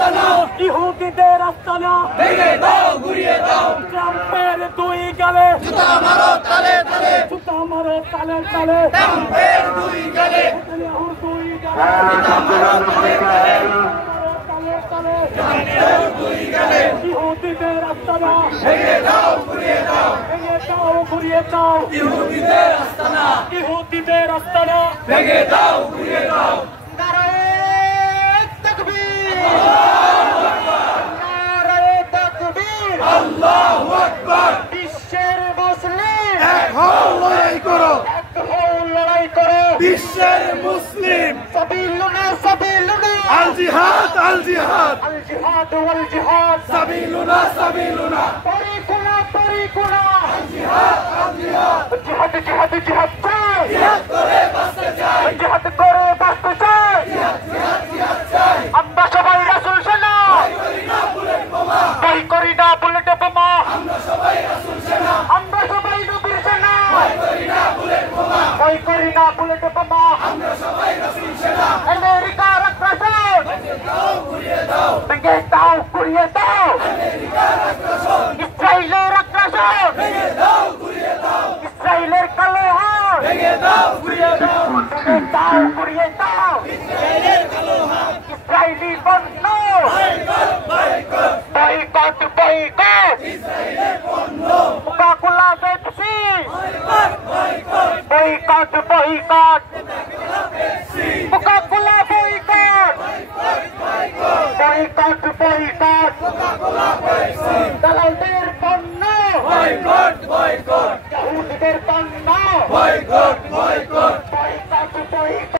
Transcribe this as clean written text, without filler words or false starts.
আস্তানা, ইহুদিদের আস্তানা ভেঙে দাও, ঘুরিয়ে দাও। ট্রাম্পের দুই গালে জুতা মারো তালে তালে, জুতা মারো তালে তালে। ট্রাম্পের দুই গালে, নেতানিয়াহুর দুই গালে জুতা মারো তালে তালে, তালে তালে। ট্রাম্পের দুই গালে ইহুদিদের আস্তানা ভেঙে দাও, ঘুরিয়ে দাও, ভেঙে দাও, ঘুরিয়ে দাও। ইহুদিদের আস্তানা, ইহুদিদের আস্তানা ভেঙে দাও, ঘুরিয়ে দাও। আল্লাহু আকবার। বিশ্বের মুসলিম এক হও, লড়াই করো, এক হও, লড়াই করো। বিশ্বের মুসলিম সাবিলুনা সাবিলুনা, আল জিহাদ আল জিহাদ, আল জিহাদ ওয়াল জিহাদ, সাবিলুনা সাবিলুনা, তরিকুনা তরিকুনা, আল জিহাদ আল জিহাদ। জিহাদ জিহাদ জিহাদ চাই, জিহাদ করে বাঁচতে চাই, জিহাদ করে বাঁচতে চাই, জিহাদ জিহাদ জিহাদ চাই। আমরা সবাই রাসূল সেনা, ভয় করি না বুলেট বোমা, ভয় করি না বুলেট বোমা। আমরা সবাই রাসূল সেনা, আমরা সবাই নবীর সেনা, ভয় করি না বুলেট বোমা, ভয় করি না বুলেট বোমা। আমরা সবাই রাসূল সেনা। আমেরিকার আগ্রাসন ভেঙে দাও, ঘুরিয়ে দাও, ভেঙে দাও, ঘুরিয়ে দাও। আমেরিকার আগ্রাসন, ইসরায়েলের আগ্রাসন ভেঙে দাও, ঘুরিয়ে দাও। ইসরায়েলের কালো হাত ভেঙে দাও, ঘুরিয়ে দাও, ভেঙে দাও, ঘুরিয়ে দাও। ইসরায়েলের কালো হাত, ইসরায়েলি পণ্য বয়কট বয়কট, বয়কট বয়কট। ইসরায়েলের পণ্য Coca-Cola Pepsi boycott boycott, boycott boycott.